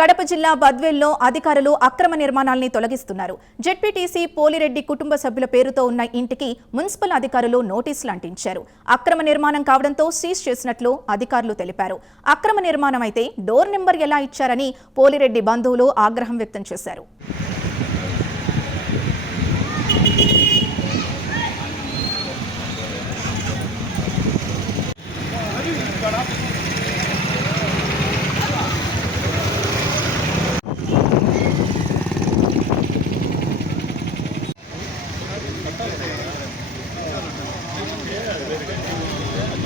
కడప జిల్లా బద్వేల్లో అధికారులు అక్రమ నిర్మాణాల్ని తొలగిస్తున్నారు. జెడ్పీటీసీ పోలిరెడ్డి కుటుంబ సభ్యుల పేరుతో ఉన్న ఇంటికి మున్సిపల్ అధికారులు నోటీసులు అంటించారు. అక్రమ నిర్మాణం కావడంతో సీజ్ చేసినట్లు అధికారులు తెలిపారు. అక్రమ నిర్మాణం అయితే డోర్ నెంబర్ ఎలా ఇచ్చారని పోలిరెడ్డి బంధువులు ఆగ్రహం వ్యక్తం చేశారు. ముందు తెలీదా మీకు కాదు, ముందు తెలీదా మీకు పన్నెండు మీరే కదా మేనప్పుడు మీరే కదా ఆరు పట్టా ఇల్లు ఇచ్చింది వాళ్ళే కదా గవర్నమెంట్ కదా రెవెన్యూ వాళ్ళే కదా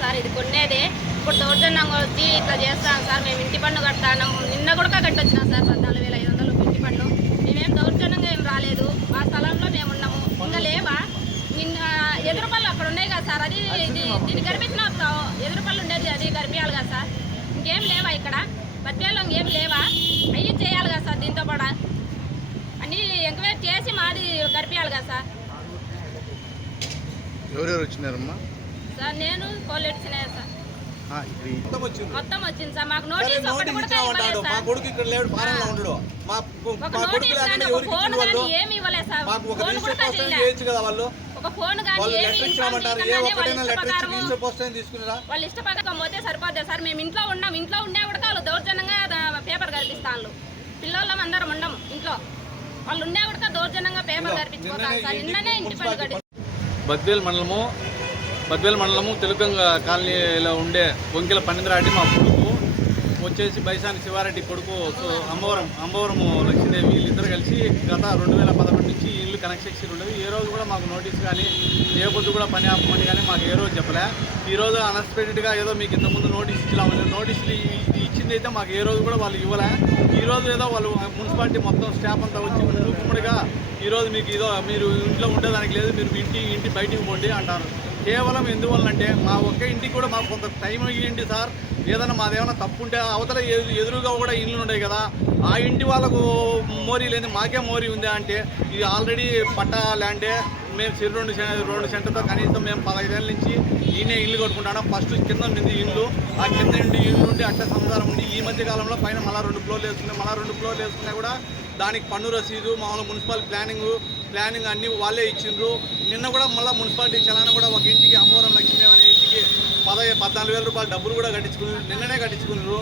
సార్ ఇది కొన్నేదే. ఇప్పుడు దౌర్జన్యంగా వచ్చి ఇట్లా చేస్తాం సార్ మేము ఇంటి పన్ను కట్టాను నిన్న కూడా కట్టొచ్చినాం సార్ పద్నాలుగు వేల ఐదు వందలు ఇంటి పన్ను. మేమేం దౌర్జన్యంగా ఏం రాలేదు. మా స్థలంలో మేము ఉన్నాము ఇంకా లేవా నిన్న ఎదురు పళ్ళు అక్కడ ఉన్నాయి కదా సార్ దీన్ని గడిపించిన ఎదురు పళ్ళు ఉండేది అది గడిపించాలి కదా సార్. ఇంకేం లేవా ఇక్కడ? బద్వేలో ఇంకేం లేవా? అయ్యి చేయాలి కదా సార్ దీంతో కూడా అన్నీ ఎంక్వైరీ చేసి మాది గడిపించాలి కదా సార్. ఎవరెవరు వచ్చినారమ్మా? సార్ నేను సినయ్య సార్. మొత్తం వచ్చింది. సార్. మాకు నోటీస్ ఒకటి కూడా ఇవ్వలేదు మా సార్. కొడుకు ఇక్కడ లేడు ఫారెన్లో ఉండడు. మా కొడుకు లేకుండా ఎవరికి కానీ ఏమి ఇవ్వలేదు సార్. మాకు ఒక ఫోన్ రిజిస్టర్ కూడా పోస్ట్ చేయలే. చేయొచ్చు కదా వాళ్ళు. ఒక ఫోన్ కానీ వాళ్ళు ఏమి లెటర్ ఇన్ఫార్మ్ ఇచ్చామంటారు ఏ చేయకుండానే వాళ్ళ ఒకటైనా ఇష్ట లెటర్ ఇచ్చి ప్రకారము రిజిస్టర్ పోస్ట్ అని తీసుకున్నారా వాళ్ళ ఇష్ట పథకం పోతే సరిపోతుంది సార్ మేము ఇంట్లో ఉన్నాం ఇంట్లో ఉండే కూడా వాళ్ళు దౌర్జన్యంగా పేపర్ కల్పిస్తాను పిల్లలం అందరం ఉండం ఇంట్లో. వాళ్ళు ఉండే కూడా దౌర్జన్యంగా పేపర్ కల్పించిపోతాను సార్ నిన్ననే ఇంటి బద్వేల్ మండలము బద్వేల్ మండలము తెలుగంగ కాలనీలో ఉండే వంకెల పన్నెందరాటి మా కొడుకు వచ్చేసి బైసాని శివారెడ్డి కొడుకు సో అమ్మవరం అమ్మవరము లక్ష్మీదేవి వీళ్ళిద్దరు కలిసి గత రెండు వేల పదకొండు నుంచి ఇల్లు కనెక్షన్ ఉండేవి. ఏ రోజు కూడా మాకు నోటీస్ కానీ ఏ పొద్దు కూడా పని ఆపమని కానీ మాకు ఏ రోజు చెప్పలే. ఈ రోజు అన్ఎక్స్పెక్టెడ్గా ఏదో మీకు ఇంతకుముందు నోటీస్ ఇచ్చినామని నోటీసులు ఇచ్చింది అయితే మాకు ఏ రోజు కూడా వాళ్ళు ఇవ్వలే. ఈ రోజు ఏదో వాళ్ళు మున్సిపాలిటీ మొత్తం స్టాఫ్ అంతా వచ్చి మూకుమ్మడిగా ఈరోజు మీకు ఏదో మీరు ఇంట్లో ఉండేదానికి లేదు మీరు ఇంటి ఇంటి బయటికి పోండి అంటారు. కేవలం ఎందువల్లంటే మా ఒక్క ఇంటికి కూడా మాకు కొంత టైం ఇవ్వండి సార్. ఏదైనా మాదేమైనా తప్పు ఉంటే అవతల ఎదురుగా కూడా ఇల్లు ఉన్నాయి కదా ఆ ఇంటి వాళ్ళకు మోరీ లేని మాకే మోరీ ఉంది అంటే ఇది ఆల్రెడీ పట్టా ల్యాండే. మేము సిరు రెండు రెండు సెంటర్తో కనీసం మేము పదహైదేళ్ళ నుంచి ఈయనే ఇల్లు కట్టుకుంటాం ఫస్ట్ కింద ఉంది ఇల్లు. ఆ కింద నుండి ఇల్లు ఉండి అట్ట సంసారం ఉంది. ఈ మధ్య కాలంలో పైన మళ్ళా రెండు ఫ్లోర్లు వేసుకున్నాయి మళ్ళా రెండు ఫ్లోర్లు వేసుకున్నా కూడా దానికి పన్ను రసీదు మామూలు మున్సిపల్ ప్లానింగ్ ప్లానింగ్ అన్ని వాళ్ళే ఇచ్చిండ్రు. నిన్న కూడా మళ్ళీ మున్సిపాలిటీ చలాన కూడా ఒక ఇంటికి అమ్మవరం లక్ష్మీ అనే ఇంటికి పదహైదు పద్నాలుగు వేల రూపాయలు డబ్బులు కూడా కట్టించుకున్నారు నిన్ననే కట్టించుకున్నారు.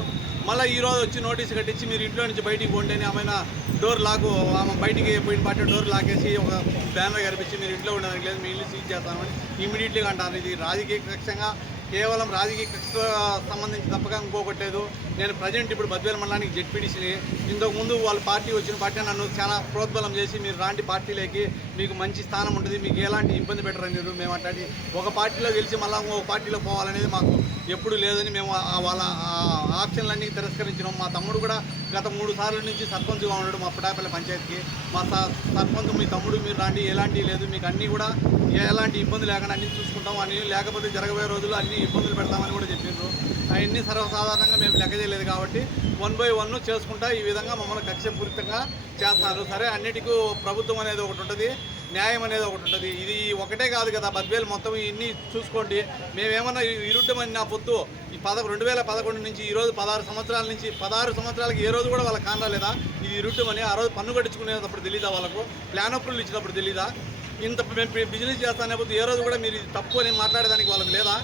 మళ్ళీ ఈరోజు వచ్చి నోటీస్ కట్టించి మీరు ఇంట్లో నుంచి బయటికి పోండి అని ఆమె డోర్ లాకు ఆమె బయటికి పోయిన పాట డోర్ లాకేసి ఒక బ్యానర్ కనిపించి మీరు ఇంట్లో ఉండడానికి లేదు మీ ఇల్లు సీజ్ చేస్తామని ఇమీడియట్లీగా అంటారు. ఇది రాజకీయ కక్షంగా కేవలం రాజకీయ కక్ష సంబంధించి తప్పక ఇంకొకటి నేను ప్రజెంట్ ఇప్పుడు బద్వేల మండలానికి జెడ్పీడీసీని ఇంతకు ముందు వాళ్ళ పార్టీ వచ్చిన పార్టీ నన్ను చాలా ప్రోద్బలం చేసి మీరు రాంటి పార్టీలోకి మీకు మంచి స్థానం ఉంటుంది మీకు ఎలాంటి ఇబ్బంది పెట్టరని మీరు మేము అట్లాంటి ఒక పార్టీలో గెలిచి మళ్ళీ ఒక పార్టీలో పోవాలనేది మాకు ఎప్పుడు లేదని మేము వాళ్ళ ఆప్షన్లన్నీ తిరస్కరించినాం. మా తమ్ముడు కూడా గత మూడు సార్ల నుంచి సర్పంచ్గా ఉన్నాడు మా పుటాపల్లి పంచాయతీకి. మా సర్పంచ్ మీ తమ్ముడు మీరు రాండి ఎలాంటి లేదు. మీకు అన్నీ కూడా ఎలాంటి ఇబ్బంది లేకుండా అన్నీ చూసుకుంటాం. అన్నీ లేకపోతే జరగబోయే రోజులు అన్నీ ఇబ్బందులు పెడతామని కూడా చెప్పిండ్రు. అవన్నీ సర్వసాధారణంగా మేము లెక్క చేయలేదు కాబట్టి వన్ బై వన్ చేసుకుంటా ఈ విధంగా మమ్మల్ని కక్షపూరితంగా చేస్తున్నారు సరే అన్నిటికీ ప్రభుత్వం అనేది ఒకటి ఉంటుంది న్యాయం అనేది ఒకటి ఉంటుంది. ఇది ఒకటే కాదు కదా బద్వేలు మొత్తం ఇన్ని చూసుకోండి. మేమేమన్నా ఇరుట్టమని నా పొత్తు ఈ పద రెండు వేల పదకొండు నుంచి ఈరోజు పదహారు సంవత్సరాల నుంచి పదహారు సంవత్సరాలకి ఏ రోజు కూడా వాళ్ళకి కానరాలేదా ఇది ఇరుట్టమని ఆ రోజు పన్ను కట్టించుకునేటప్పుడు తెలీదా వాళ్ళకు? ప్లాన్ అప్రూవల్ ఇచ్చినప్పుడు తెలీదా? ఇంత మేము బిజినెస్ చేస్తానే పోతే ఏ రోజు కూడా మీరు తప్పు అని మాట్లాడేదానికి వాళ్ళకి లేదా?